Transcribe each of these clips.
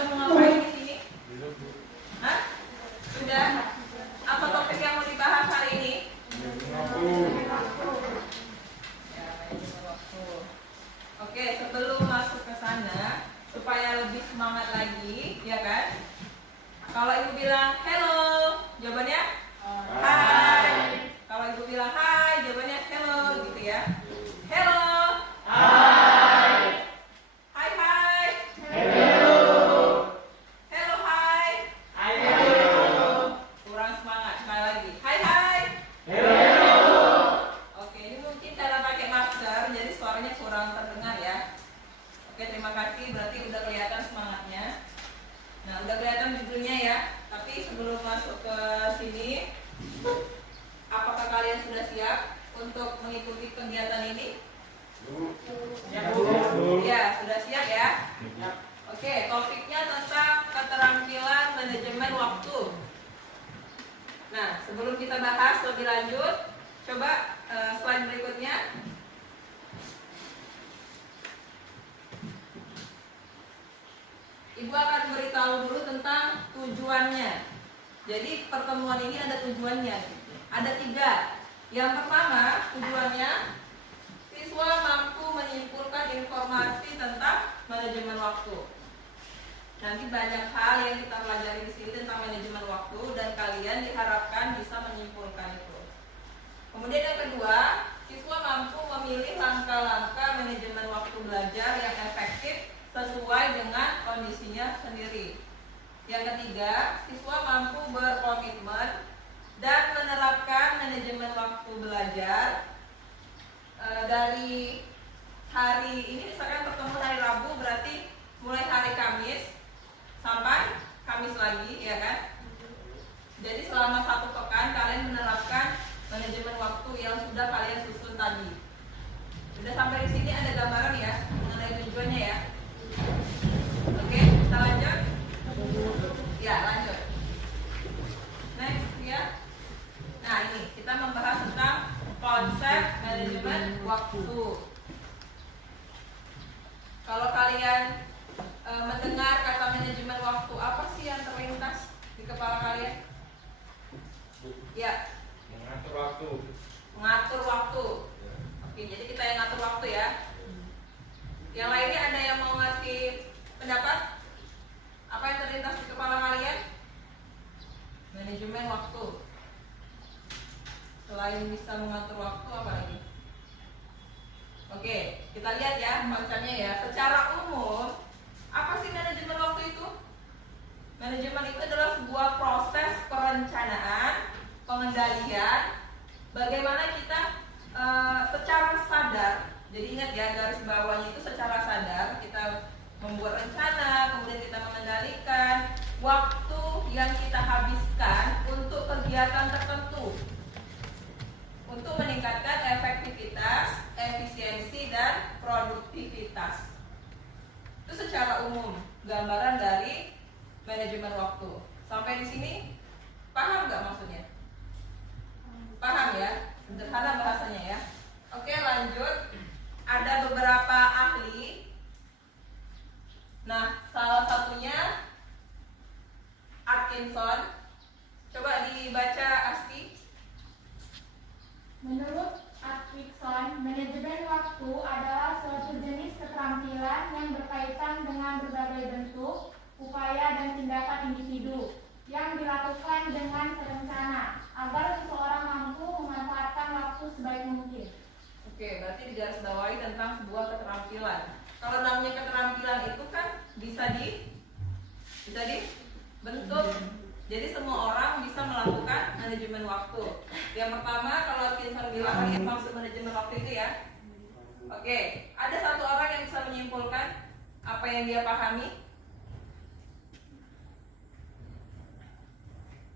Master mau ngapain di sini? Hah? Sudah? Apa topik yang mau dibahas hari ini? Ya, manajemen waktu. Oke, sebelum masuk ke sana, supaya lebih semangat lagi, ya kan? Kalau ibu bilang hello, jawabannya hai. Kalau ibu bilang hai, jawabannya hello, gitu ya. Hello. Hai. Hai hai. Hello. Hello hai. Hai hello. Kurang semangat, sekali lagi. Hai hai. Hello. Oke, ini mungkin cara pakai masker, jadi suaranya kurang terdengar ya. Oke, terima kasih. Berarti udah kelihatan semangatnya. Nah, udah kelihatan judulnya ya. Tapi sebelum masuk ke sini, apakah kalian sudah siap untuk mengikuti kegiatan ini? Ya, sudah siap ya? Oke, topiknya tentang keterampilan manajemen waktu. Nah, sebelum kita bahas lebih lanjut, coba slide berikutnya. Ibu akan beritahu dulu tentang tujuannya. Jadi pertemuan ini ada tujuannya. Ada 3. Yang pertama, tujuannya siswa mampu menyimpulkan informasi tentang manajemen waktu. Nanti banyak hal yang kita pelajari di sini tentang manajemen waktu dan kalian diharapkan bisa menyimpulkan itu. Kemudian yang kedua, siswa mampu memilih langkah-langkah manajemen waktu belajar yang efektif sesuai dengan kondisinya sendiri. Yang ketiga, siswa mampu berkomitmen dan menerapkan manajemen waktu belajar dari hari ini, misalkan pertemuan hari Rabu, berarti mulai hari Kamis sampai Kamis lagi, ya kan? Jadi selama 1 pekan kalian menerapkan manajemen waktu yang sudah kalian susun tadi. Sudah sampai di sini ada gambaran ya mengenai tujuannya ya. Oke, kita lanjut. Ya, lanjut. Next ya. Nah, ini kita membahas tentang konsep manajemen waktu. Kalau kalian mendengar kata manajemen waktu, apa sih yang terlintas di kepala kalian? Ya. Mengatur waktu. Mengatur waktu. Oke, jadi kita yang ngatur waktu ya. Yang lainnya ada yang mau ngasih pendapat? Apa yang terlintas di kepala kalian? Manajemen waktu. Selain bisa mengatur waktu, apa lagi? Oke, kita lihat ya konsepnya ya. Secara umum, apa sih manajemen waktu itu? Manajemen itu adalah sebuah proses perencanaan, pengendalian, bagaimana kita secara sadar. Jadi ingat ya, garis bawahnya itu secara sadar kita membuat rencana, kemudian kita mengendalikan waktu yang kita habiskan untuk kegiatan tertentu untuk meningkatkan efektivitas, efisiensi, dan produktivitas. Itu secara umum gambaran dari manajemen waktu. Sampai di sini paham nggak maksudnya? Paham ya? Sederhana bahasanya ya. Oke, lanjut. Ada beberapa ahli. Nah, salah satunya Atkinson. Coba dibaca Asti. Menurut Atkinson, manajemen waktu adalah suatu jenis keterampilan yang berkaitan dengan berbagai bentuk, upaya dan tindakan individu yang dilakukan dengan terencana agar seseorang mampu memanfaatkan waktu sebaik mungkin. Oke, berarti digarisbawahi tentang sebuah keterampilan. Kalau namanya keterampilan itu kan bisa dibentuk. Jadi semua orang bisa melakukan manajemen waktu. Yang pertama, kalau Atkinson bilang ini maksud manajemen waktu itu ya. Oke, ada satu orang yang bisa menyimpulkan apa yang dia pahami.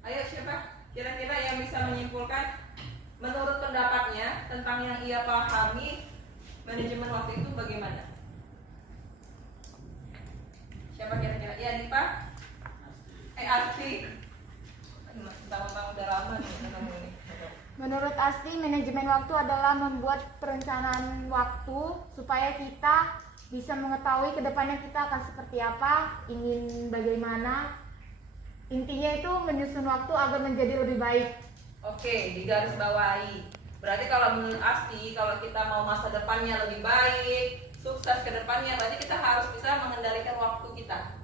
Ayo, siapa? Kira-kira yang bisa menyimpulkan menurut pendapatnya tentang yang ia pahami manajemen waktu itu bagaimana? Siapa kira-kira? Ya, Dipa? Asti. Tahu-tahu udah lama nih ketemu ini. Menurut Asti, manajemen waktu adalah membuat perencanaan waktu supaya kita bisa mengetahui kedepannya kita akan seperti apa, ingin bagaimana. Intinya itu menyusun waktu agar menjadi lebih baik. Oke, digaris bawahi. Berarti kalau menurut Asti, kalau kita mau masa depannya lebih baik, sukses ke depannya, berarti kita harus bisa mengendalikan waktu kita.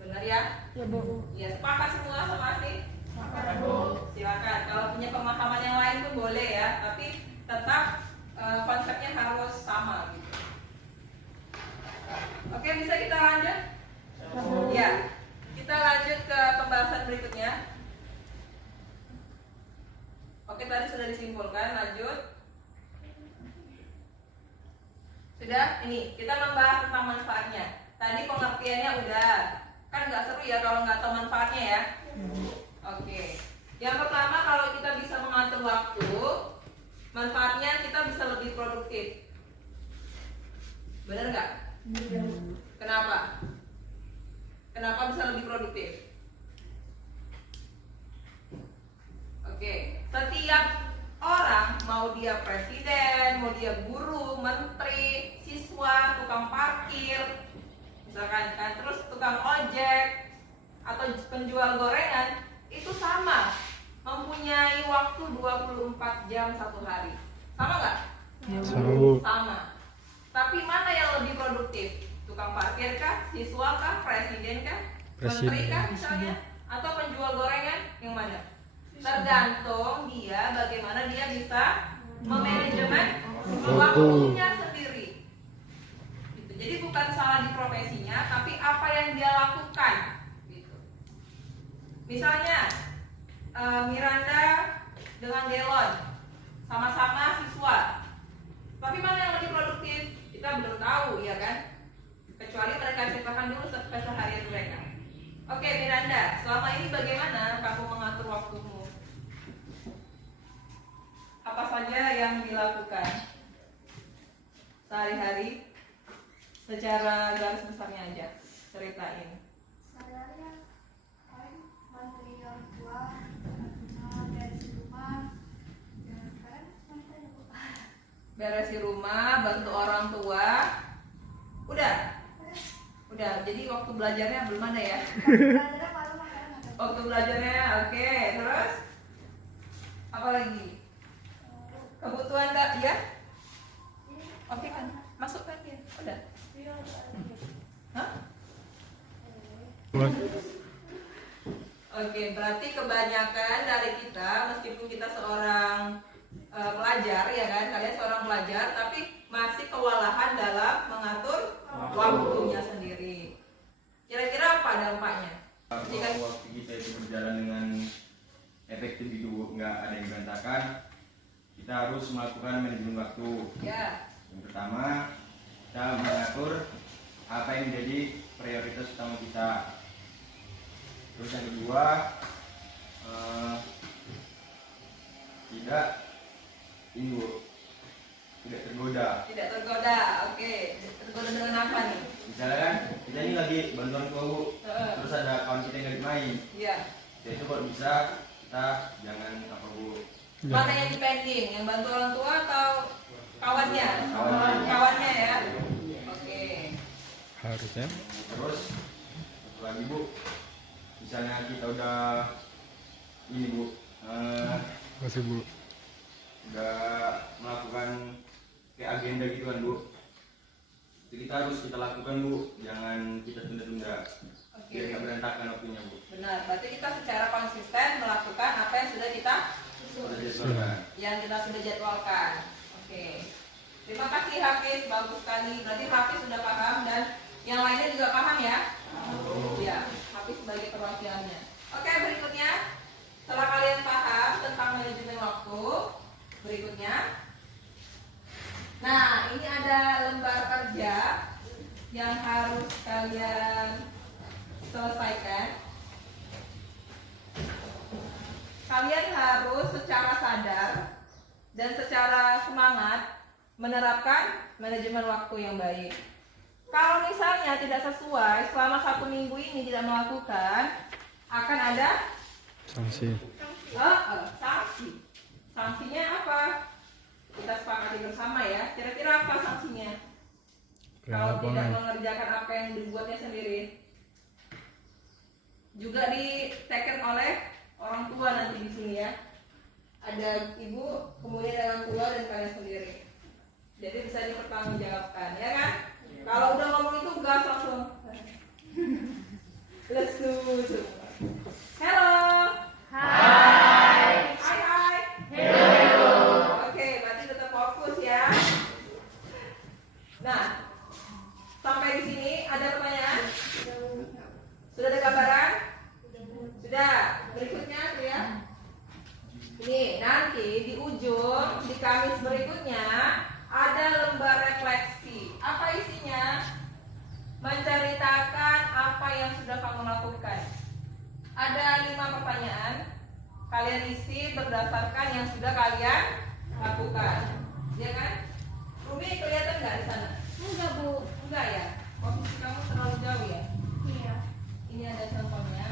Benar ya? Ya Bu. Ya, sepakat semua sama Asti? Sepakat, Bu. Silakan. Kalau punya pemahaman yang lain pun boleh ya, tapi tetap konsepnya harus sama gitu. Oke, bisa kita lanjut? Ya, kita lanjut ke pembahasan berikutnya. Oke, tadi sudah disimpulkan, lanjut. Sudah, ini kita membahas tentang manfaatnya. Tadi pengertiannya udah, kan nggak seru ya kalau nggak tahu manfaatnya ya. Oke, yang pertama kalau kita bisa mengatur waktu, manfaatnya kita bisa lebih produktif. Benar nggak? Kenapa? Kenapa bisa lebih produktif? Oke, setiap orang, mau dia presiden, mau dia guru, menteri, siswa, tukang parkir, misalkan kan, terus tukang ojek atau penjual gorengan, itu sama, mempunyai waktu 24 jam satu hari. Sama nggak? Sama. Tapi mana yang lebih produktif? Tukang parkir kah? Siswa kah? Presiden kah? Menteri kah misalnya? Atau penjual gorengan? Yang mana? Tergantung dia bagaimana dia bisa memanajemen waktunya sendiri. Gitu. Jadi bukan salah di profesinya, tapi apa yang dia lakukan. Gitu. Misalnya Miranda dengan Delon sama-sama siswa, tapi mana yang lebih produktif? Kita belum tahu ya kan, kecuali mereka ceritakan dulu keseharian mereka. Oke Miranda, selama ini bagaimana kamu mengatur waktumu? Apa saja yang dilakukan sehari-hari? Secara garis besarnya aja ceritain. Saya paling bantuin orang tua, beresin rumah, dan kadang santai ya Bu. Beresin rumah, bantu orang tua. Udah? Udah, jadi waktu belajarnya belum ada ya? Belajarnya malam kadang ada. Waktu belajarnya, oke. Terus? Apa lagi? Kebutuhan tak ya? Oke kan? Masukkan ya? Udah? Hah? Oke, berarti kebanyakan dari kita, meskipun kita seorang pelajar ya kan, kalian seorang pelajar, tapi masih kewalahan dalam mengatur waktunya sendiri. Kira-kira apa dampaknya? Kalau waktu kita itu berjalan dengan efektif itu nggak ada yang berantakan, kita harus melakukan manajemen waktu. Ya, Yang pertama, kita mengatur apa yang menjadi prioritas utama kita. Terus yang kedua, tidak tergoda. tidak tergoda. Oke, tergoda dengan apa nih? Misalnya kan kita ini lagi bantuan kau, terus ada kawan kita yang lagi main. Iya. Ya itu kalau bisa kita jangan apa Bu. Mana yang dipending? Yang bantu orang tua atau kawannya? Kawannya. Kawannya ya. Oke. Harusnya. Terus satu lagi Bu, misalnya kita udah ini Bu, Masih Bu. udah melakukan kayak agenda gitu kan Bu, itu kita harus kita lakukan Bu, jangan kita tunda-tunda. Oke. Biar nggak berantakan waktunya Bu. Benar. Berarti kita secara konsisten melakukan apa yang sudah kita Sudah jadwalkan. sudah jadwalkan. Oke. Terima kasih Hafiz, bagus sekali. Berarti Hafiz sudah paham dan yang lainnya juga paham ya? Ya, Hafiz sebagai perwakilannya. Oke, berikutnya setelah kalian paham tentang manajemen waktu, berikutnya. Nah, ini ada lembar kerja yang harus kalian selesaikan. Kalian harus secara sadar dan secara semangat menerapkan manajemen waktu yang baik. Kalau misalnya tidak sesuai selama 1 minggu ini tidak melakukan, akan ada Sanksi. sanksi. Sanksinya apa? Kita sepakati bersama ya. Kira-kira apa sanksinya? kalau tidak lapangan. mengerjakan apa yang dibuatnya sendiri. Juga diteken oleh orang tua nanti di sini ya. Ada ibu, kemudian ada orang tua dan kalian sendiri. Jadi bisa dipertanggungjawabkan, ya kan? Kalau udah ngomong itu gas langsung. Lesu. Hello. Hai. Hai. Hello. Oke, berarti tetap fokus ya. Nah, sampai di sini ada pertanyaan? Sudah ada gambaran? Sudah. Berikutnya tuh ya. Ini nanti di ujung di Kamis berikutnya ada lembar refleksi. Apa isinya? Menceritakan apa yang sudah kamu lakukan. Ada 5 pertanyaan. Kalian isi berdasarkan yang sudah kalian lakukan. Ya kan? Rumi kelihatan nggak di sana? Enggak, Bu. Enggak ya? Posisi kamu terlalu jauh ya? Iya. Ini ada contohnya.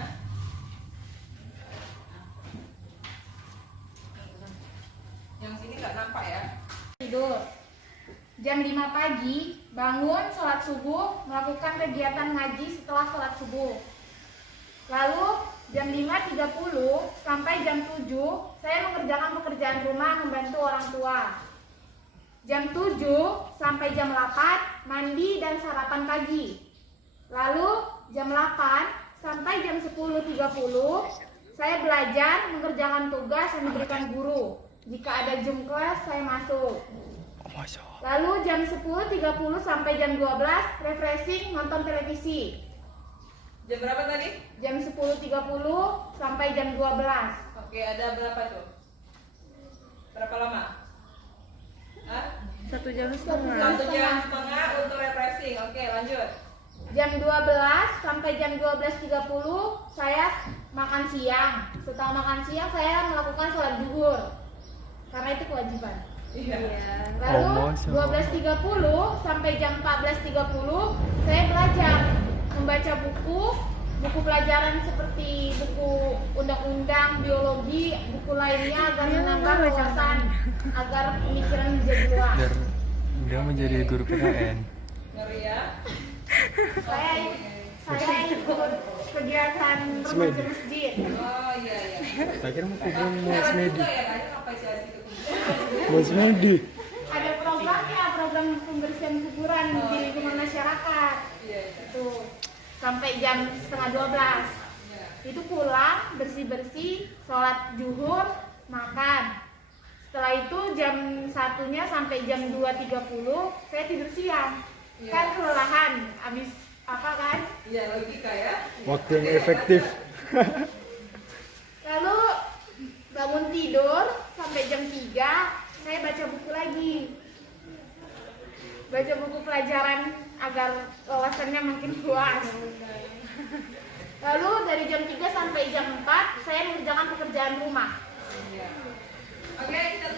Yang sini nggak nampak ya? Tidur. Jam 5 pagi, bangun, sholat subuh, melakukan kegiatan ngaji setelah sholat subuh. Lalu jam 5.30 sampai jam 7, saya mengerjakan pekerjaan rumah membantu orang tua. Jam 7 sampai jam 8, mandi dan sarapan pagi. Lalu jam 8 sampai jam 10.30, saya belajar mengerjakan tugas yang diberikan guru. Jika ada Zoom kelas, saya masuk. Lalu jam 10.30 sampai jam 12, refreshing nonton televisi. Jam berapa tadi? Jam 10.30 sampai jam 12. Oke, ada berapa tuh? Berapa lama? Hah? 1 jam 1 setengah. jam setengah untuk refreshing. Oke, lanjut. Jam 12 sampai jam 12.30 saya makan siang. Setelah makan siang saya melakukan sholat zuhur. Karena itu kewajiban. Iya. Lalu Oh, masya 12.30 sampai jam 14.30 saya belajar membaca buku pelajaran seperti buku undang-undang, biologi, buku lainnya agar menambah wawasan, agar pemikiran menjadi luas. Biar dia menjadi guru PKN. Ngeri ya? Saya ikut kegiatan remaja masjid. Oh iya iya. Saya kira mau kumpul Heran Mas Medi. juga ya, kayaknya ngapain sih hari itu? Mas Medi. Ada programnya, program pembersihan kuburan di lingkungan masyarakat. Iya iya. Itu sampai jam setengah 12. Iya. Itu pulang bersih-bersih, sholat zuhur, makan. Setelah itu jam 1-nya sampai jam 2.30 saya tidur siang. Iya. Kan kelelahan habis apa kan? Iya, logika ya. Waktu yang efektif. Lalu bangun tidur sampai jam 3 saya baca buku lagi. Baca buku pelajaran agar wawasannya makin luas. Lalu dari jam 3 sampai jam 4 saya mengerjakan pekerjaan rumah. Iya. Oke, kita